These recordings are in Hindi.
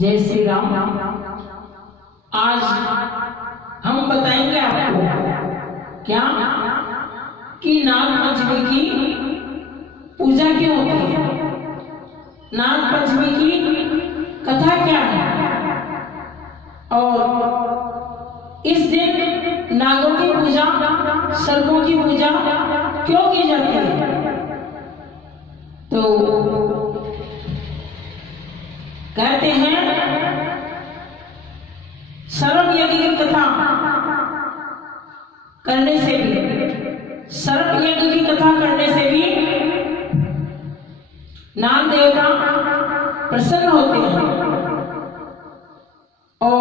जय श्री राम। आज हम बताएंगे आपको क्या कि नाग पंचमी की पूजा क्यों होती है, नाग पंचमी की कथा क्या है और इस दिन नागों की पूजा, सर्पों की पूजा क्यों की जाती है। तो कहते हैं सर्प यज्ञ की कथा करने से भी, सर्प यज्ञ की कथा करने से भी नाग देवता प्रसन्न होते हैं और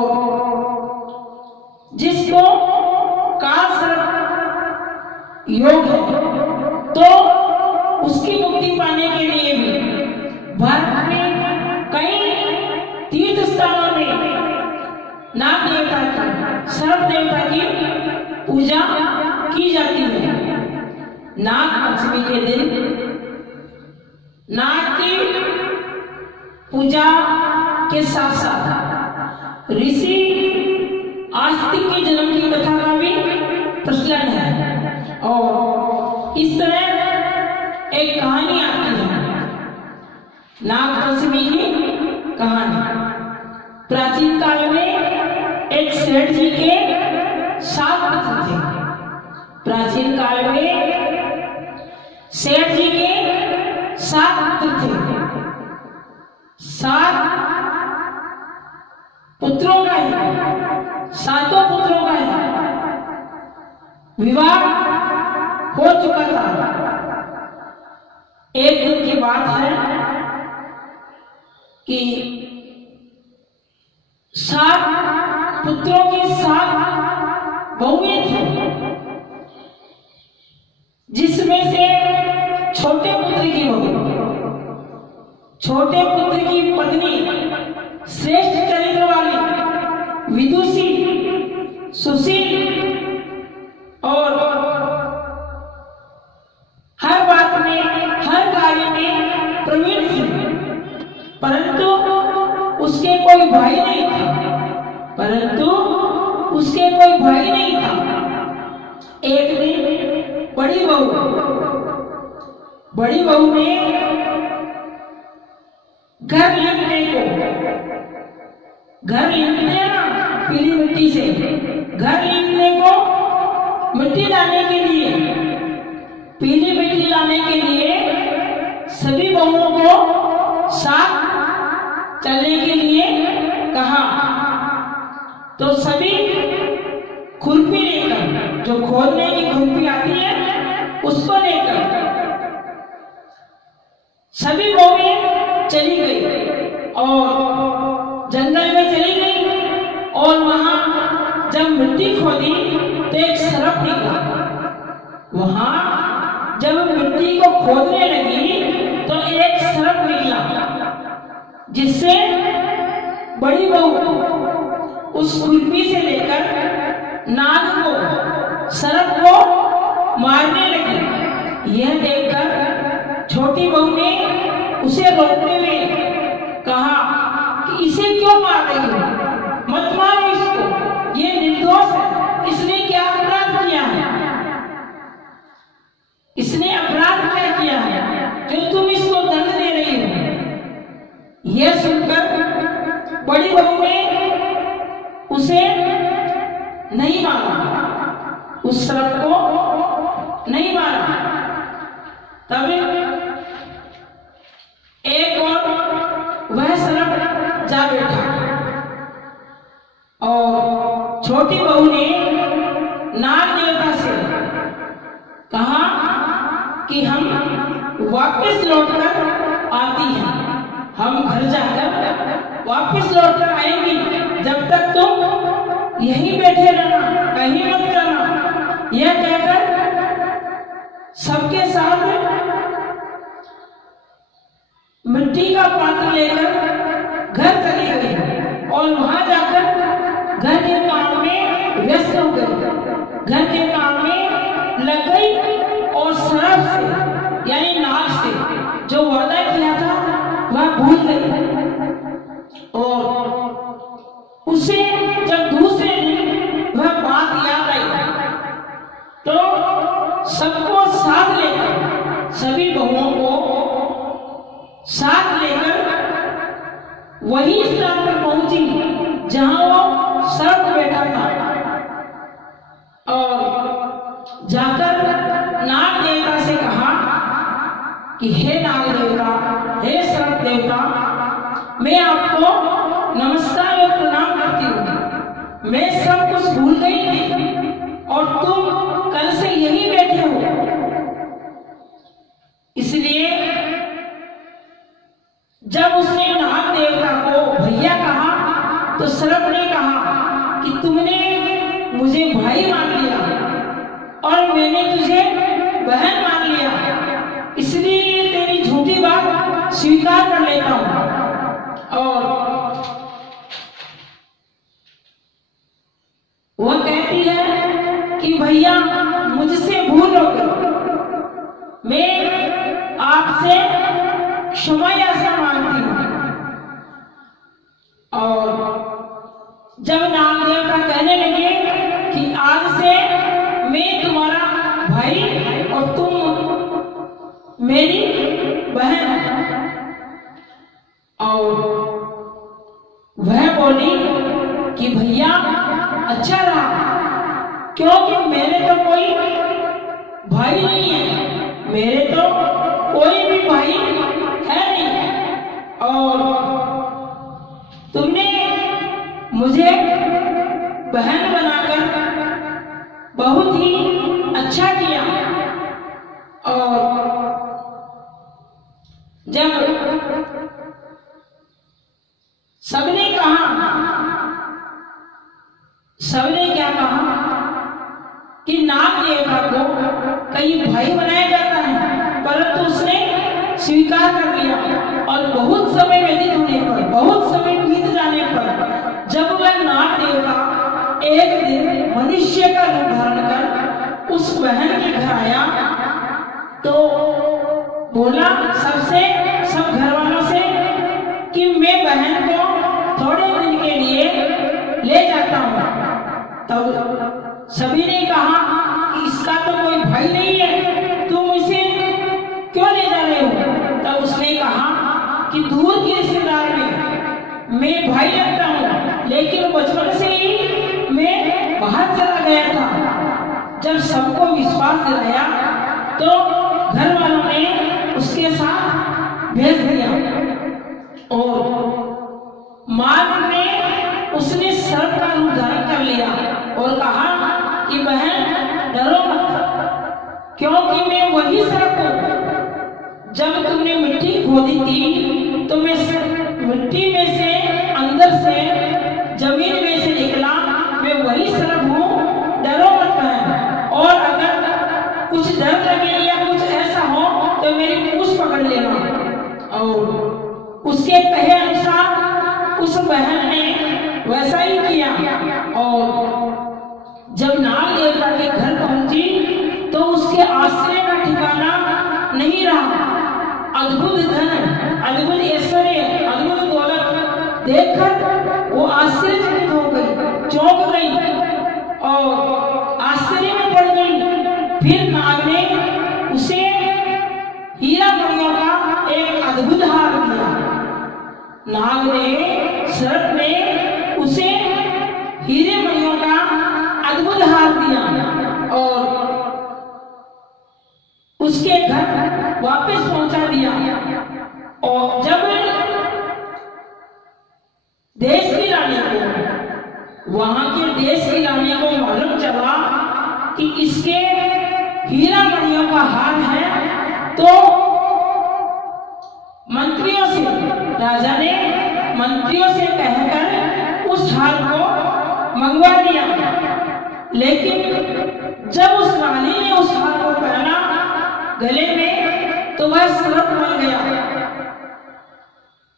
जिसको काल सर्प योग है तो उसकी मुक्ति पाने के लिए भी भारत में कई तीर्थ स्थानों में नाग देवता की, सर्प देवता की पूजा की जाती है। नाग पंचमी के दिन नाग की पूजा के साथ साथ ऋषि आस्तिक के जन्म की कथा का भी प्रचलन है और इस तरह एक कहानी आती है, नाग पंचमी की कहानी। प्राचीन काल में एक सेठ जी के 7 पुत्र थे। प्राचीन काल में सेठ जी के 7 पुत्र थे। 7 पुत्रों का है, 7 पुत्रों का है विवाह हो चुका था। एक दिन की बात है कि 7 पुत्रों की 7 बहुएं थी, जिसमें से छोटे पुत्र की बहू, छोटे पुत्र की पत्नी श्रेष्ठ चरित्र वाली, विदुषी, सुशील और हर बात में, हर कार्य में प्रवीण थी। परंतु उसके कोई भाई नहीं था, परंतु उसके कोई भाई नहीं था। एक दिन बड़ी बहू ने घर लीपने ना पीली मिट्टी से, घर लीपने को मिट्टी लाने के लिए, पीली मिट्टी लाने के लिए सभी बहुओं को साथ चलने के लिए कहा। तो सभी खुरपी लेकर, जो खोदने की खुरपी आती है उसको लेकर सभी बहुएं चली गई और जंगल में चली गई और वहां जब मिट्टी खोदी तो एक सर्प निकला। वहां जब मिट्टी को खोदने लगी तो एक सर्प निकला, जिससे बड़ी बहू उस खुरपी से लेकर नाग को, सर्प को मारने लगी। यह देखकर छोटी बहू ने उसे रोकते हुए कहा कि इसे क्यों मार रही हो, मत मारो इसको, ये निर्दोष है, इसने क्या अपराध किया है, इसने अपराध क्या किया है जो तुम इसको दंड दे रही हो। यह सुनकर बड़ी बहू ने उसे नहीं मारा, उस सर्प को नहीं मारा। तब एक और वह सर्प जा बैठा और छोटी बहू ने नाग देवता से कहा कि हम वापस लौटकर आती हैं, हम घर जाकर वापस लौटकर आएंगी, जब तक तुम यहीं बैठे रहना, कहीं मत जाना। यह कहकर सबके साथ मिट्टी का पात्र लेकर घर चली गई और वहां जाकर घर के काम में व्यस्त हो गई, घर के काम में लग गई और सर्प से यानी नाग से जो वादा किया था वह भूल गई और साथ लेकर, सभी बहुओं को साथ लेकर वही स्थान पर पहुंची जहां वो सर्प बैठा था, और जाकर नाग देवता से कहा कि हे नाग देवता, हे सर्प देवता, मैं आपको नमस्कार और प्रणाम करती हूँ। मैं सब कुछ भूल गई थी और तुम कल से यही बैठे हो, इसलिए जब उसने नाग देवता को भैया कहा तो सर्प ने कहा कि तुमने मुझे भाई मान लिया और मैंने तुझे बहन मान लिया, इसलिए तेरी झूठी बात स्वीकार कर लेता हूं। और वह कहती है कि भैया मुझसे भूल हो गई, मैं आपसे क्षमा याचना मांगती हूँ। और जब नाग देवता कहने लगे कि आज से मैं तुम्हारा भाई और तुम मेरी बहन, और वह बोली कि भैया अच्छा रहा, क्योंकि मेरे तो कोई भाई नहीं है, मेरे तो कोई भी भाई है नहीं, और तुमने मुझे बहन बनाकर बहुत ही अच्छा किया। और जब सबने क्या कहा कि नाग देवता को कई भाई बनाया जाता है, परंतु उसने स्वीकार कर लिया। और बहुत समय व्यतीत होने पर, बहुत समय बीत जाने पर, जब वह नाग देवता एक दिन मनुष्य का रूप धारण कर उस बहन के घर आया तो बोला सब घर वालों से कि मैं बहन को थोड़े दिन के लिए ले जाता हूँ। तब सभी ने कहा कि इसका तो कोई भाई नहीं है, तुम इसे क्यों ले जा रहे हो? तब उसने कहा कि दूर के रिश्तेदार में मैं भाई लगता हूँ, लेकिन बचपन से ही मैं बाहर चला गया था। जब सबको विश्वास दिलाया तो घर वालों ने उसके साथ भेज दिया, और मार्ग में उसने सर्प का रूप धारण कर लिया और कहा कि बहन डरो मत, क्योंकि मैं वही सर्प हूं। जब तुमने मिट्टी खोदी थी तो मैं मिट्टी में से, अंदर से, जमीन में से निकला, मैं वही सर्प हूं, डरो मत बहन। और अगर कुछ डर लगे या कुछ ऐसा हो तो मेरी पूंछ पकड़ लेना। और उसके कहे अनुसार उस बहन ने वैसा ही किया। और जब नाग देवता के घर पहुंची तो उसके आश्रय का ठिकाना नहीं रहा। अद्भुत धन, अद्भुत ऐश्वर्य, अद्भुत दौलत देखकर वो आश्चर्यचकित हो गई, चौंक गई और आश्चर्य में पड़ गई। फिर नाग ने उसे हीरा मणियों का एक अद्भुत हार दिया। नाग ने, सर्प ने उसे हीरे मणियों का अद्भुत हार दिया और उसके घर वापस पहुंचा दिया। और जब देश की रानी को, वहां के देश की रानी को मालूम चला कि इसके हीरा मणियों का हार है, तो मंत्रियों से, राजा ने मंत्रियों से कहकर उस हार को मंगवा दिया। लेकिन जब उस रानी ने उस हार को पहना गले में तो वह सर्प बन गया।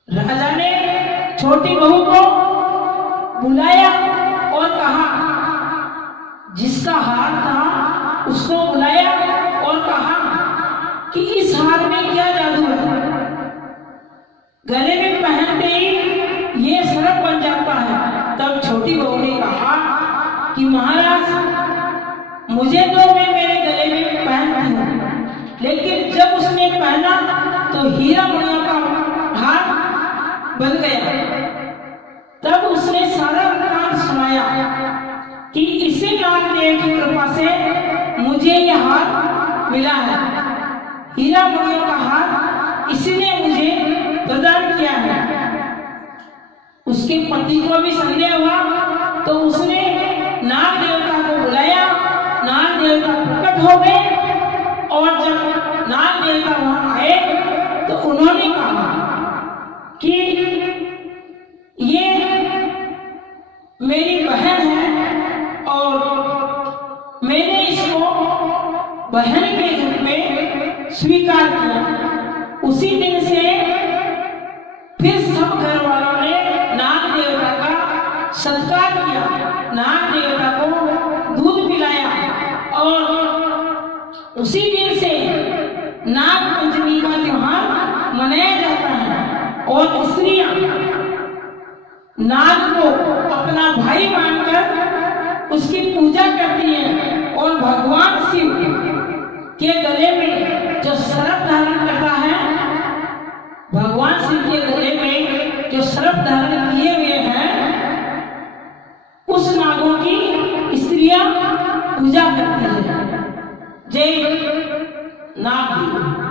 राजा ने छोटी बहू को बुलाया और कहा, जिसका हार था उसको बुलाया और कहा कि इस हार में क्या जादू है? गले में पहनते ही ये सर्प बन जाता है। तब छोटी बहू ने कहा कि महाराज, मुझे तो मैं मेरे गले में पहनती हूँ, लेकिन जब उसने पहना तो हीरा मणियों का हार बन गया। तब उसने सारा वृत्तांत सुनाया कि इसी नागदेव की कृपा से मुझे यह हार मिला है। हीरा मणियों का हार इसी ने मुझे प्रदान किया है। उसके पति को भी संदेह हुआ तो उसने नाग देवता को बुलाया। नाग देवता प्रकट हो गए और जब नाग देवता वहां आए तो उन्होंने कहा कि ये मेरी बहन है और मैंने इसको बहन के रूप में स्वीकार किया। उसी दिन से फिर सब घर वालों ने नाग देवता का सत्कार किया, नाग देवता को दूध पिलाया और उसी दिन से नाग पंचमी का त्योहार मनाया जाता है। और स्त्रियां नाग को अपना भाई मानकर उसकी पूजा करती हैं और भगवान शिव के गले में जो सर्प धारण करता है, भगवान शिव के गले में जो सर्प धारण किए हुए हैं, उस नागों की स्त्रियां पूजा करती हैं। जय नाग।